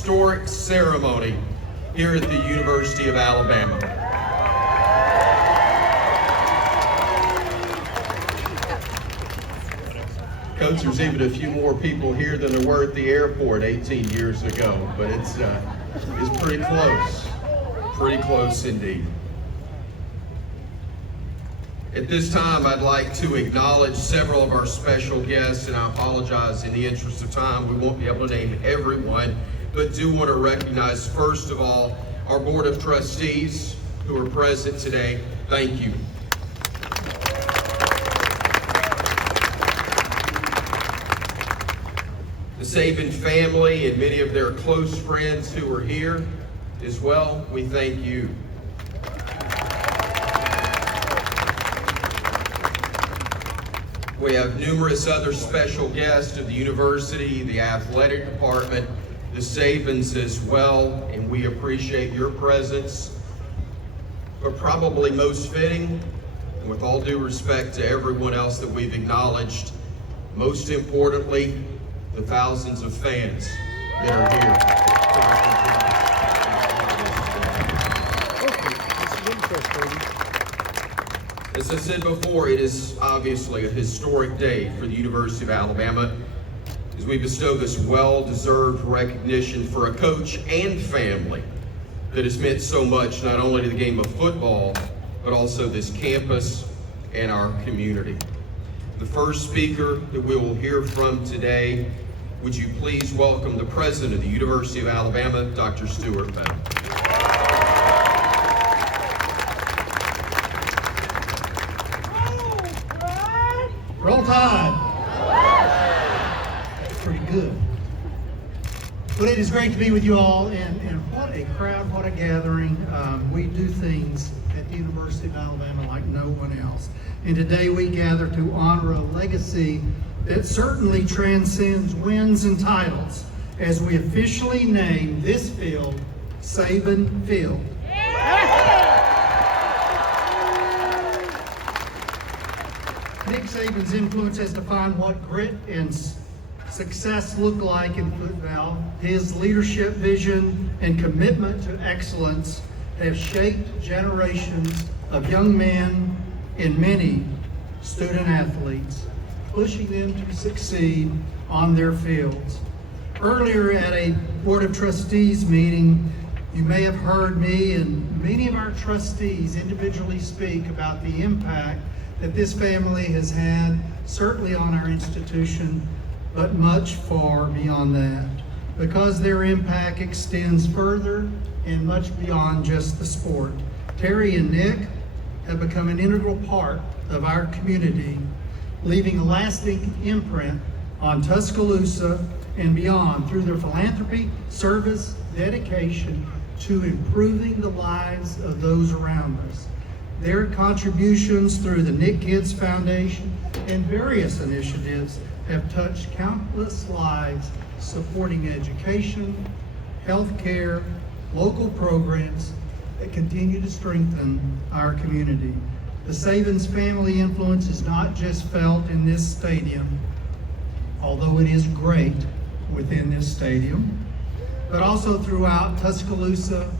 historic ceremony here at the University of Alabama. Coach, there's even a few more people here than there were at the airport 18 years ago, but it's pretty close indeed. At this time, I'd like to acknowledge several of our special guests, and I apologize in the interest of time, we won't be able to name everyone, but do want to recognize, first of all, our Board of Trustees who are present today. Thank you. The Saban family and many of their close friends who are here as well, we thank you. We have numerous other special guests of the university, the athletic department, the Sabans as well, and we appreciate your presence. But probably most fitting, and with all due respect to everyone else that we've acknowledged, most importantly, the thousands of fans that are here. As I said before, it is obviously a historic day for the University of Alabama as we bestow this well-deserved recognition for a coach and family that has meant so much not only to the game of football, but also this campus and our community. The first speaker that we will hear from today, would you please welcome the President of the University of Alabama, Dr. Stuart Bell. Roll Tide. Pretty good. Well, it is great to be with you all, and what a crowd, what a gathering. We do things at the University of Alabama like no one else. And today we gather to honor a legacy that certainly transcends wins and titles as we officially name this field Saban Field. Nick Saban's influence has defined what grit and success look like in football. His leadership, vision, and commitment to excellence have shaped generations of young men and many student athletes, pushing them to succeed on their fields. Earlier at a Board of Trustees meeting, you may have heard me and many of our trustees individually speak about the impact that this family has had, certainly on our institution, but much far beyond that, because their impact extends further and much beyond just the sport. Terry and Nick have become an integral part of our community, leaving a lasting imprint on Tuscaloosa and beyond through their philanthropy, service, dedication to improving the lives of those around us. Their contributions through the Nick Kids Foundation and various initiatives have touched countless lives, supporting education, health care, local programs that continue to strengthen our community. The Sabans family influence is not just felt in this stadium, although it is great within this stadium, but also throughout Tuscaloosa,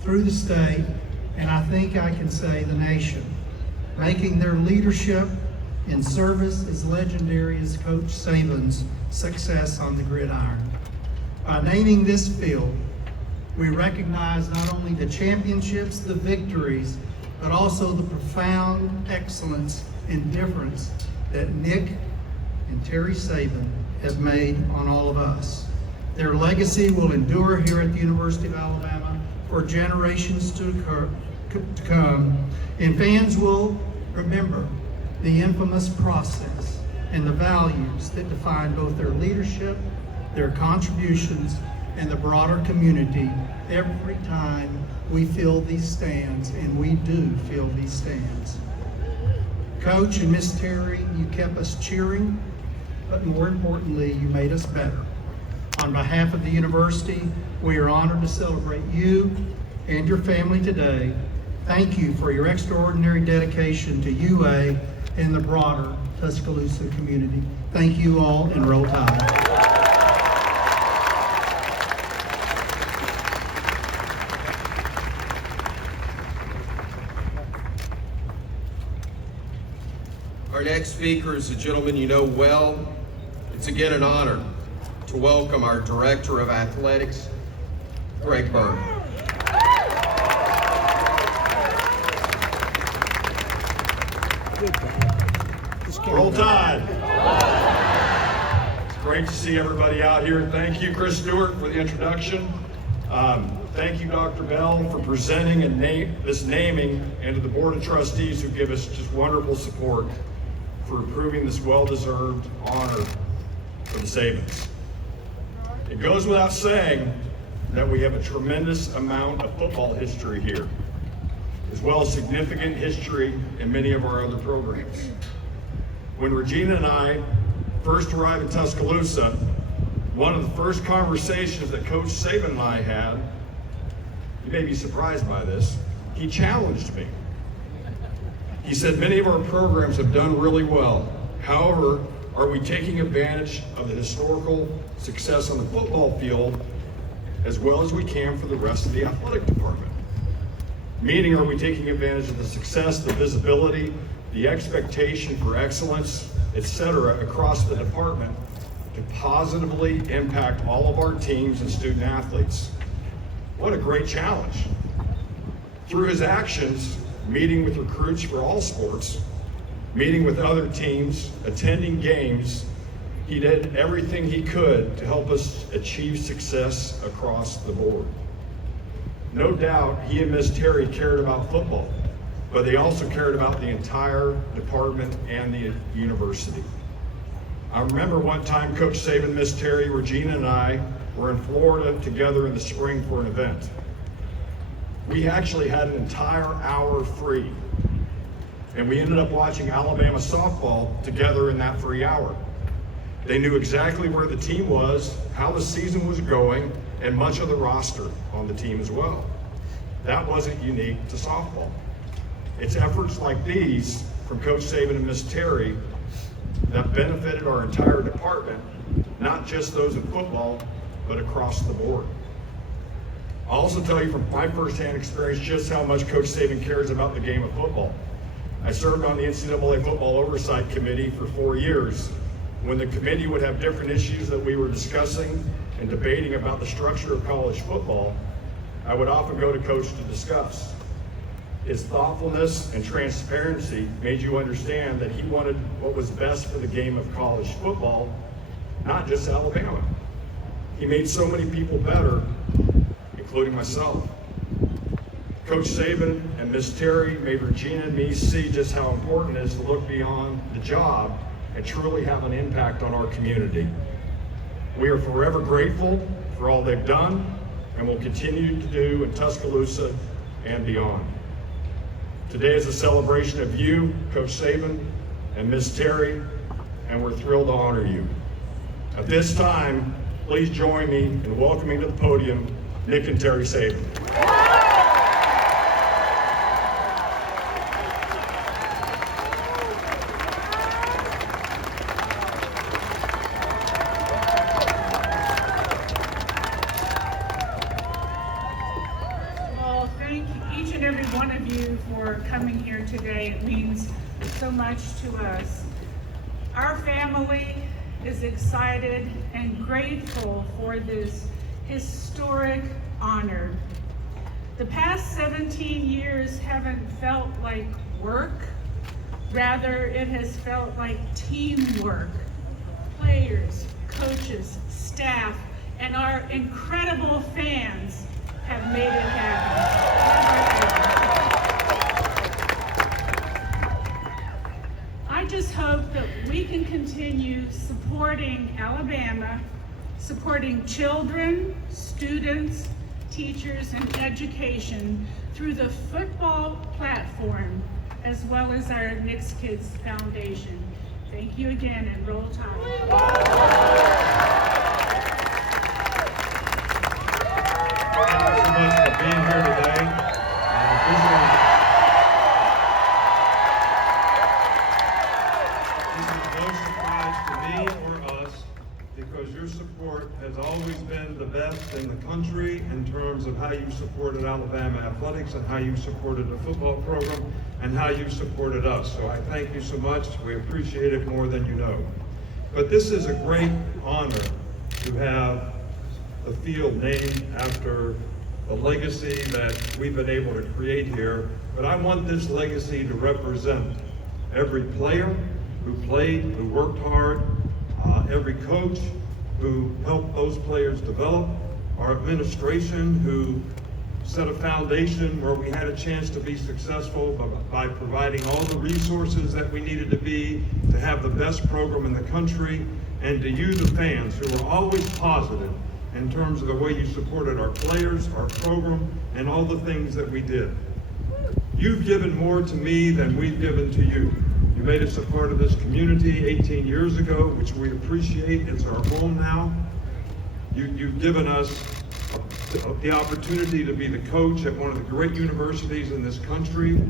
through the state, and I think I can say the nation, making their leadership and service as legendary as Coach Saban's success on the gridiron. By naming this field, we recognize not only the championships, the victories, but also the profound excellence and difference that Nick and Terry Saban have made on all of us. Their legacy will endure here at the University of Alabama for generations to come, and fans will remember the infamous process and the values that define both their leadership, their contributions, and the broader community every time we fill these stands, and we do fill these stands. Coach and Miss Terry, you kept us cheering, but more importantly, you made us better. On behalf of the university, we are honored to celebrate you and your family today. Thank you for your extraordinary dedication to UA and the broader Tuscaloosa community. Thank you all, and roll tide. Our next speaker is a gentleman you know well. It's again an honor to welcome our Director of Athletics, Greg Byrne. Roll Tide. It's great to see everybody out here. Thank you, Chris Stewart, for the introduction. Thank you, Dr. Bell, for presenting and this naming, and to the Board of Trustees who give us just wonderful support for approving this well-deserved honor for the Sabans. It goes without saying that we have a tremendous amount of football history here, as well as significant history in many of our other programs. When Regina and I first arrived in Tuscaloosa, one of the first conversations that Coach Saban and I had, you may be surprised by this, he challenged me. He said, many of our programs have done really well. However, are we taking advantage of the historical success on the football field as well as we can for the rest of the athletic department? Meaning, are we taking advantage of the success, the visibility, the expectation for excellence, etc. across the department to positively impact all of our teams and student athletes? What a great challenge. Through his actions, meeting with recruits for all sports, meeting with other teams, attending games, he did everything he could to help us achieve success across the board. No doubt he and Ms. Terry cared about football, but they also cared about the entire department and the university. I remember one time Coach Saban, Ms. Terry, Regina, and I were in Florida together in the spring for an event. We actually had an entire hour free, and we ended up watching Alabama softball together in that free hour. They knew exactly where the team was, how the season was going, and much of the roster on the team as well. That wasn't unique to softball. It's efforts like these from Coach Saban and Ms. Terry that benefited our entire department, not just those in football, but across the board. I'll also tell you from my firsthand experience just how much Coach Saban cares about the game of football. I served on the NCAA Football Oversight Committee for 4 years. When the committee would have different issues that we were discussing and debating about the structure of college football, I would often go to Coach to discuss. His thoughtfulness and transparency made you understand that he wanted what was best for the game of college football, not just Alabama. He made so many people better, including myself. Coach Saban and Ms. Terry made Regina and me see just how important it is to look beyond the job and truly have an impact on our community. We are forever grateful for all they've done and will continue to do in Tuscaloosa and beyond. Today is a celebration of you, Coach Saban and Ms. Terry, and we're thrilled to honor you. At this time, please join me in welcoming to the podium Nick and Terry Saban. Well, thank each and every one of you for coming here today. It means so much to us. Our family is excited and grateful for this historic honor. The past 17 years haven't felt like work. Rather, it has felt like teamwork. Players, coaches, staff, and our incredible fans have made it happen. I just hope that we can continue supporting Alabama, supporting children, students, teachers, and education through the football platform, as well as our Knicks Kids Foundation. Thank you again, and roll tide. Thank you so much for being here today. This is no surprise to me or us because your support has always been the best in the country country in terms of how you supported Alabama athletics and how you supported the football program and how you supported us. So I thank you so much. We appreciate it more than you know. But this is a great honor to have the field named after the legacy that we've been able to create here. But I want this legacy to represent every player who played, who worked hard, every coach who helped those players develop, our administration who set a foundation where we had a chance to be successful by providing all the resources that we needed to have the best program in the country, and to you, the fans, who were always positive in terms of the way you supported our players, our program, and all the things that we did. You've given more to me than we've given to you. You made us a part of this community 18 years ago, which we appreciate. It's our home now. You've given us the opportunity to be the coach at one of the great universities in this country.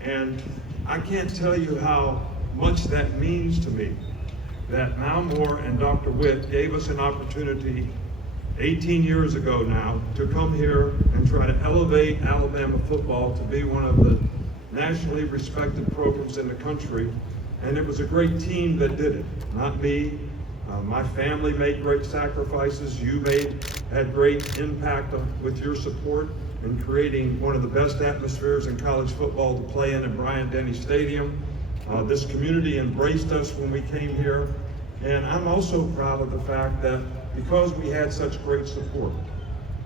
And I can't tell you how much that means to me that Mal Moore and Dr. Witt gave us an opportunity 18 years ago now to come here and try to elevate Alabama football to be one of the nationally respected programs in the country. And it was a great team that did it, not me. My family made great sacrifices. You had great impact with your support in creating one of the best atmospheres in college football to play in Bryant-Denny Stadium. This community embraced us when we came here. And I'm also proud of the fact that because we had such great support,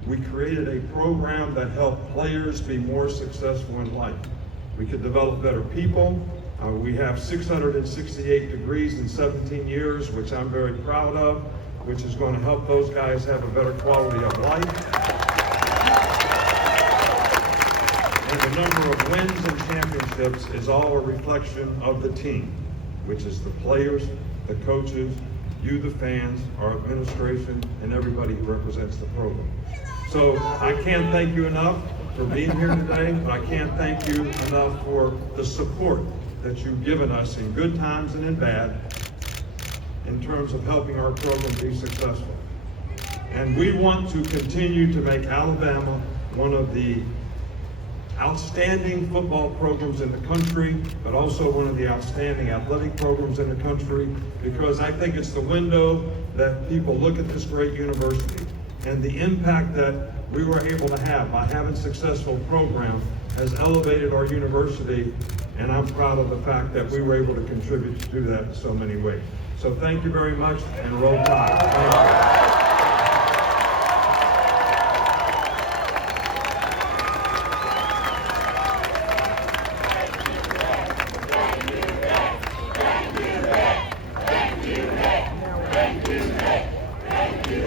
we created a program that helped players be more successful in life. We could develop better people. We have 668 degrees in 17 years, which I'm very proud of, which is going to help those guys have a better quality of life. And the number of wins and championships is all a reflection of the team, which is the players, the coaches, you, the fans, our administration, and everybody who represents the program. So I can't thank you enough for being here today, but I can't thank you enough for the support that you've given us in good times and in bad in terms of helping our program be successful. And we want to continue to make Alabama one of the outstanding football programs in the country, but also one of the outstanding athletic programs in the country, because I think it's the window that people look at this great university, and the impact that we were able to have by having a successful program has elevated our university, and I'm proud of the fact that we were able to contribute to do that in so many ways. So thank you very much, and roll tide. Thank you.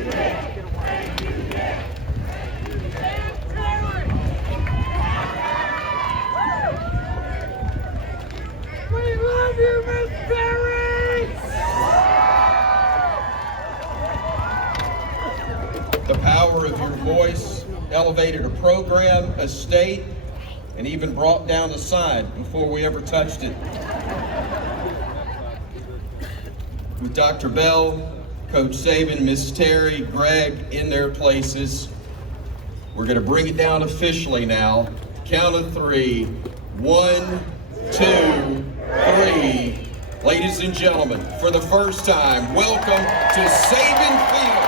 The power of your voice elevated a program, a state, and even brought down a sign before we ever touched it. With Dr. Bell, Coach Saban, Miss Terry, Greg in their places, we're going to bring it down officially now. Count of three. 1, 2, 3. Ladies and gentlemen, for the first time, welcome to Saban Field.